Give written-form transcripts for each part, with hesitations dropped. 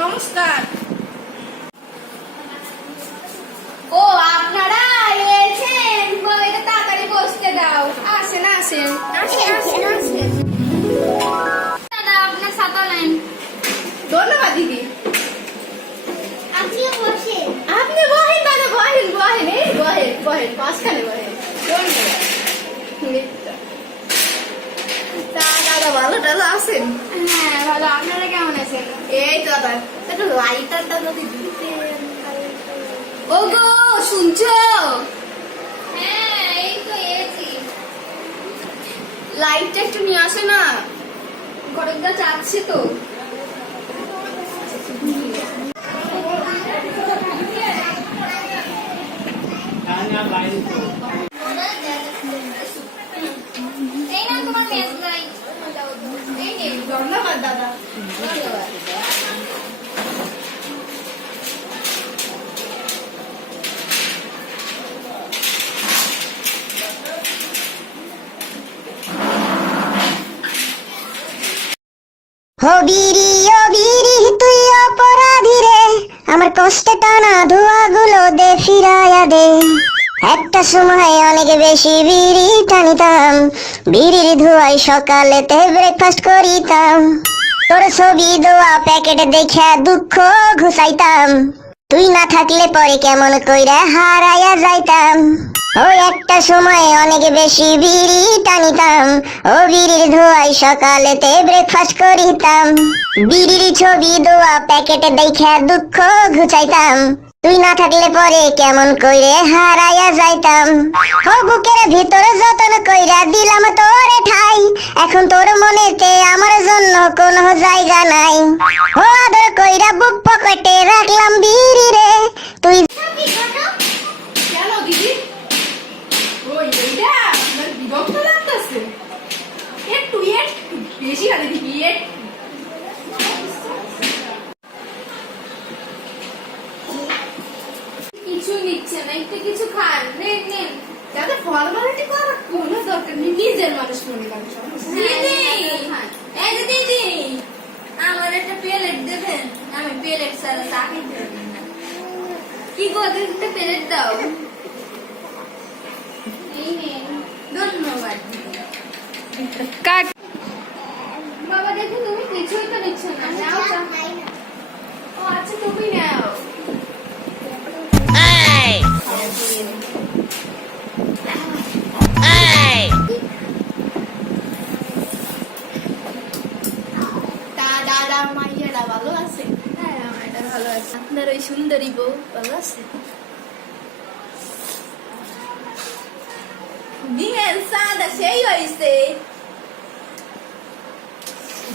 নমস্কার। ও আপনারা এসেছেন, এটা তাড়াতাড়ি বসতে দাও। আসেন আসেন আসেন আসেন আসেন। দাদা আপনার ছাতা নেন। ধন্যবাদ দিদি। আপনিও বসেন। আপনি বসেন দাদা, বসেন বসেন, এই বসেন বসেন, পাঁচখানে বসেন। দাদা ভালো টালো আছেন? হ্যাঁ ভালো। আপনারা কেমন আছেন? এই তো দাদা একটু লাইটারটা যদি দিতেন। ওগো শুনছো? হ্যাঁ এই তো এসেছি। লাইটটা একটু নিয়ে আসে না, গরমটা যাচ্ছে তো। এই না তোমার মেস লাইট। এই নে। ধন্যবাদ দাদা, ধন্যবাদ। ও বিরি তুই অপরাধী রে, আমার কষ্টে টানা ধোঁয়াগুলো দে ফিরাইয়া দে। একটা সময় অনেক বেশি বিড়ি টানিতাম, বিড়ির ধোঁয়ায় সকালেতে ব্রেকফাস্ট করিতাম। তোর ছবি দেওয়া প্যাকেট দেখে দুঃখ ঘুষাইতাম, তুই না থাকলে পরে কেমন কইরা হারাইয়া যাইতাম। ওই একটা সময় অনেক বেশি বিড়ি টানিতাম, ও বিড়ির ধোঁয়ায় সকালেতে ব্রেকফাস্ট করিতাম। বিড়ির ছবি দেওয়া প্যাকেটে দেখে দুঃখ ঘুচাইতাম, তুই না থাকলে পরে কেমন কইরে হারাইয়া যাইতাম। ও বুকের ভিতরে যতন কইরা দিলাম তোরে ঠাই, এখন তোর মনেতে আমার জন্য কোনো জায়গা নাই। ও আদর কইরা বুক পকেটে রাখলাম বিড়ি রে, তুই কেন দিদি? ওই এইটা আমার বিরক্ত লাগতেছে একটু, একটু বেশি হাতে দিবি। কিছু নিচ্ছে না, একটু কিছু খান। নেন নেন। যাতে ফর্মালিটি করার কোনো দরকার নেই, নিজের মানুষ মনে করেন। দিদি এই যে দিদি আমার একটা প্লেট দেবেন, আমি প্লেট ছাড়া চা খেতে পারি না। কি গো একটা প্লেট দাও। এই নেন। ধন্যবাদ। কাট। বাবা দেখো তুমি কিছুই তো নিচ্ছ না। নাও চা। ও আচ্ছা তুমি নাও। দাদা মাইয়াটা ভালো আছে? হ্যাঁ মাইয়াটা ভালো আছে। আপনার ওই সুন্দরী বউ ভালো আছে বিয়ের সাদা সেই হয়েছে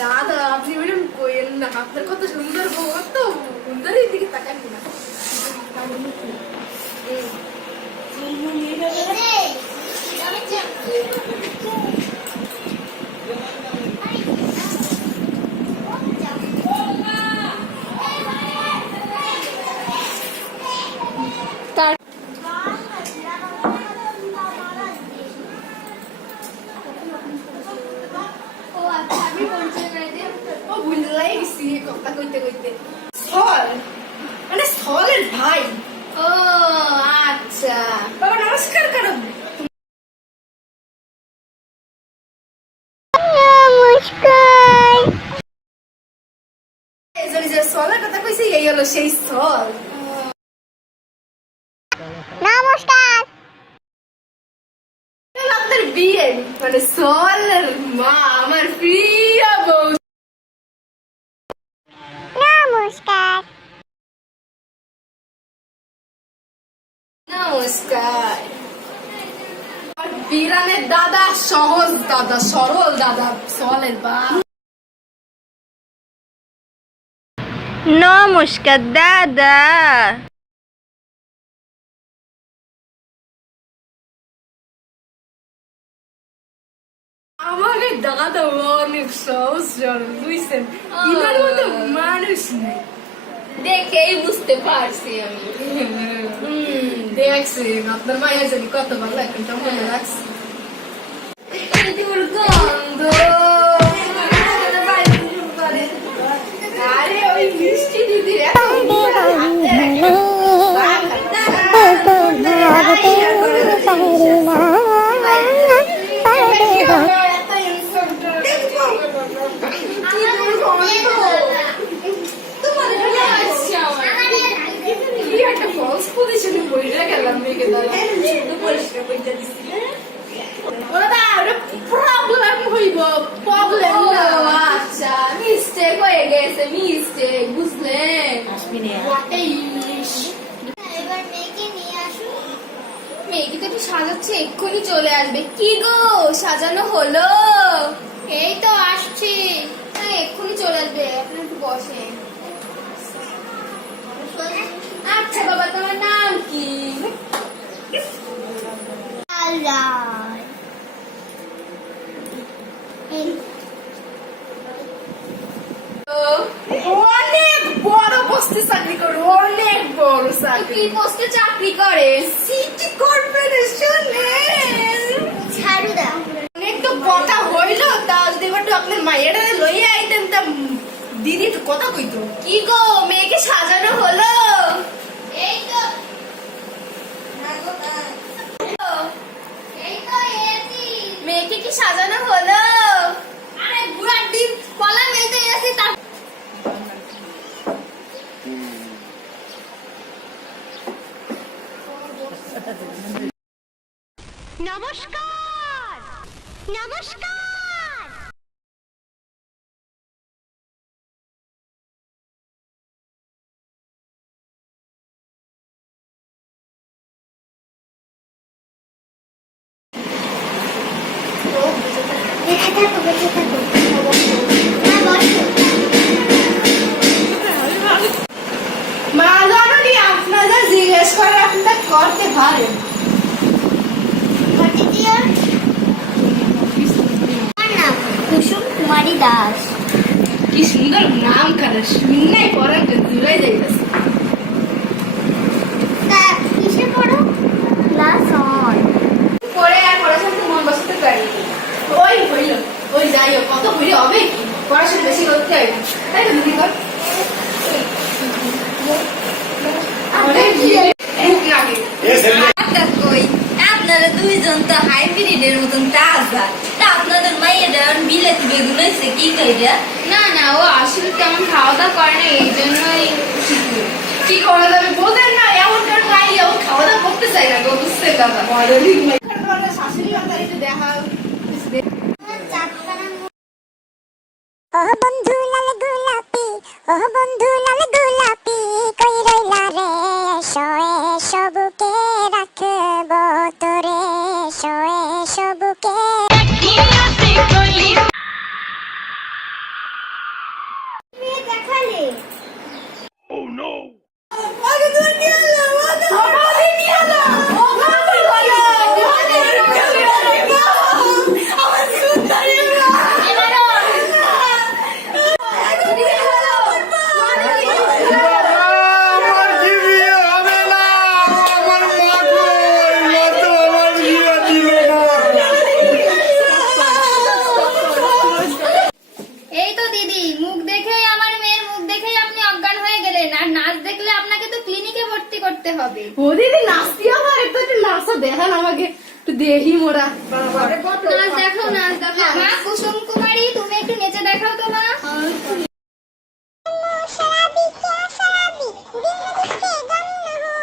দাদা আপনি ওইরকম কইেন না আপনার কত সুন্দর বউ কত সুন্দরই দিকে তাকান না কথা কইতে কইতে সল মানে সলের ভাই ও আচ্ছা বাবা নমস্কার করো নমস্কার। এই যে সলের কথা কইছি এই হলো সেই সল নমস্কার। আপনার বিয়ে মানে সলের মা আমার প্রিয় বউ নমস্কার। নমস্কার বিরানের দাদা সহজ দাদা সরল দাদা সলের বা নমস্কার দাদা আমাকে দাদা অনেক সহজ সরল বুঝছেন ইনার মতো মানুষ নেই দেখেই বুঝতে পারছি আমি দেখছি আপনার মায়ের জানি কত ভালো এখন তো মনে রাখছি দুর্গন্ধ আরে ওই মিষ্টি দিদির এত মেয়েকে তো একটু সাজাচ্ছে এক্ষুনি চলে আসবে কি গো সাজানো হলো এই তো আসছি এক্ষুনি চলে আসবে আপনি একটু বসেন আচ্ছা বাবা তোমার নাম কি অনেক বড় পোস্টে চাকরি করে অনেক বড় চাকরি কি পোস্টে চাকরি করে সিটি কর্পোরেশনে ঝাড়ুদা। অনেক তো কথা হইল তা যদি একটু আপনার মায়েরা লইয়া আইতেন তা দিদি একটু কথা কইতো কি গো মেয়েকে সাজানো হলো এই তো মেয়েকে কি সাজানো হলো আরে বুড়ার দিন পলা মেয়েতে এসে তার নমস্কার। নমস্কার। বেঁচে থাকো বেঁচে থাকো। মা জানি আপনাদের জিজ্ঞেস করে আপনি তা করতে পারেন আমার নাম কুসুম কুমারী দাস। কি সুন্দর নাম করে শুননাই পরে জুড়াই যাইতেছে তা কিসে পড়ো? ক্লাস 1। পরে আর পড়াশোনা তো মন বসতে পারি ওই হইল ওই যাই হোক কত হইলে হবে কি পড়াশোনা বেশি করতে হবে তাই তো দিদি কর আপনারা দুইজন তো হাইব্রিডের মতন তাজা তা আপনাদের মাইয়েরা বিলেতি বেগুন হয়েছে কি কইরা না না ও আসলে তেমন খাওয়া দাওয়া করে না এই জন্যই কি করা যাবে বোঝেন না এমন কারণ নাই ও খাওয়া দাওয়া করতে চাই না গো বুঝতে দাদা শাশুড়ি কথা একটু দেখা ও বন্ধু লাল গোলাপি, ও বন্ধু লাল গোলাপি, কই রইলা সবকে রাখব তোরে শোয়ে সবকে দেখালে আমার কি বিয়ে হবে না, আমার মা কই? মা তো আমার বিয়ে দিল না। এই তো দিদি, মুখ দেখেই আমার মেয়ের মুখ দেখেই আপনি অজ্ঞান হয়ে গেলেন, আর নাচ দেখলে আপনাকে তো ক্লিনিকে ভর্তি করতে হবে। ও দিদি নাচতি আমার একটু একটু নাচা দেখান আমাকে একটু দেখি মোরা নাচ দেখো, নাচ দেখো। মা কুসুম কুমারী, তুমি একটু নেচে দেখাও তো মা। शराबी क्या शराबी दिन जिसके गम न हो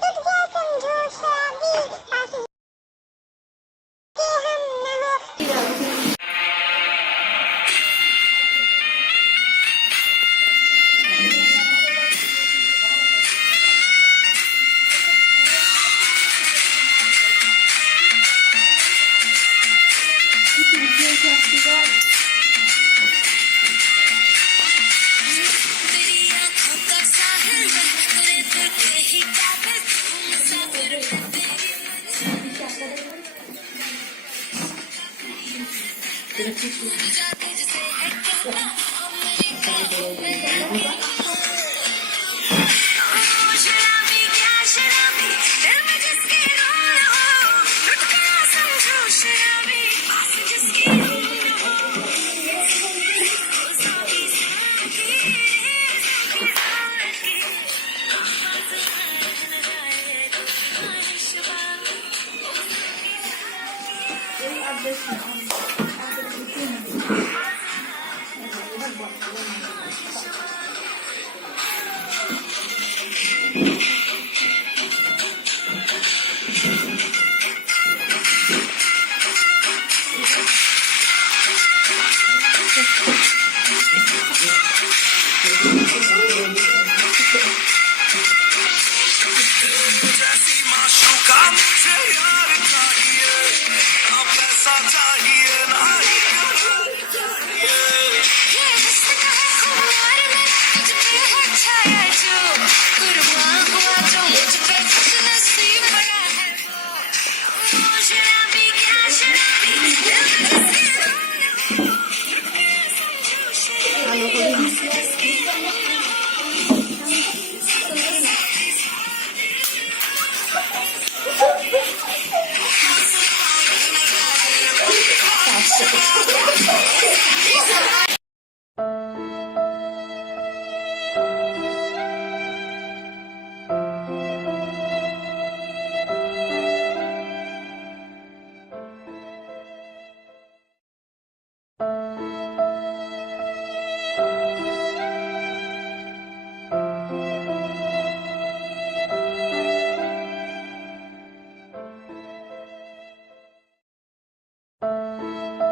टूट गया समझो शराबी आंसू के हम न हो तेरे